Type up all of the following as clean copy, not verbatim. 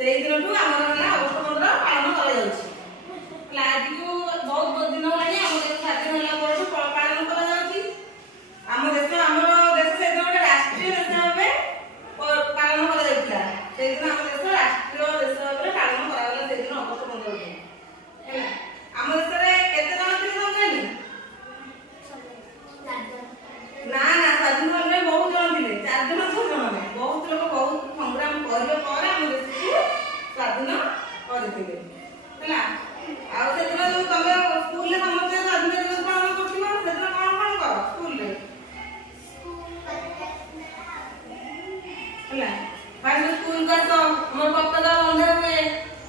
ସେଇ ଦିନଠୁ ଆମର ହେଲା ଅଗଷ୍ଟ 15 ପାଳନ କରାଯାଉଛି। ହେଲା ଆଜିକୁ ବହୁତ ଦିନ ହେଲାଣି ଆମ ଦେଶ ସ୍ୱାଧୀନ ହେଲା ପରଠୁ ପାଳନ କରାଯାଉଛି। ଆମ ଦେଶ ଆମର ଦେଶ ସେଦିନ ଗୋଟେ ରାଷ୍ଟ୍ରୀୟ ଦେଶ ଭାବେ ପାଳନ କରାଯାଇଥିଲା। ସେଦିନ ଆମ ଦେଶ ରାଷ୍ଟ୍ରୀୟ ଦେଶ ଭାବରେ ପାଳନ କରାଗଲା ସେଦିନ ଅଗଷ୍ଟ 15 କୁ। ହେଲା ଆମ ଦେଶରେ କେତେ ଜଣ ଥିଲେ ସଂଗ୍ରାମୀ? ନା ନା ସ୍ୱାଧୀନ ସଂଗ୍ରାମୀ ବହୁତ ଜଣ ଥିଲେ, 4 ଜଣ 6 ଜଣ ନାହିଁ। ବହୁତ ଲୋକ ବହୁତ ସଂଗ୍ରାମ କରିବା ପରେ ଆମ ଦେଶକୁ ସ୍ୱାଧୀନ କରିଥିଲେ। ହେଲା ଆଉ ସେଦିନ ଯୋଉ ତମେ ସ୍କୁଲରେ ସମସ୍ତେ ସ୍ୱାଧୀନତା ଦିବସ ପାଳନ କରୁଥିଲ, ସେଦିନ କଣ କଣ କର ସ୍କୁଲରେ? ହେଲା ଫାଷ୍ଟ ସ୍କୁଲକୁ ଆସ, ଆମର ପତାକା ବନ୍ଧା ହୁଏ।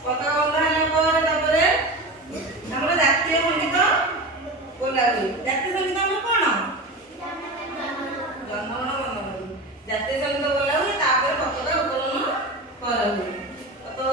ପତାକା ବନ୍ଧା ହେଲା ପରେ ତାପରେ ଆମର ଜାତୀୟ ସଙ୍ଗୀତ ବୋଲା ହୁଏ। ଜାତୀୟ ସଙ୍ଗୀତ ଆମର କଣ? ଜନଗଣ ମନ। ଜାତୀୟ ସଙ୍ଗୀତ ବୋଲା ହୁଏ, ତାପରେ ପତାକା ଉତ୍ତୋଳନ କରାହୁଏ। ପତାକା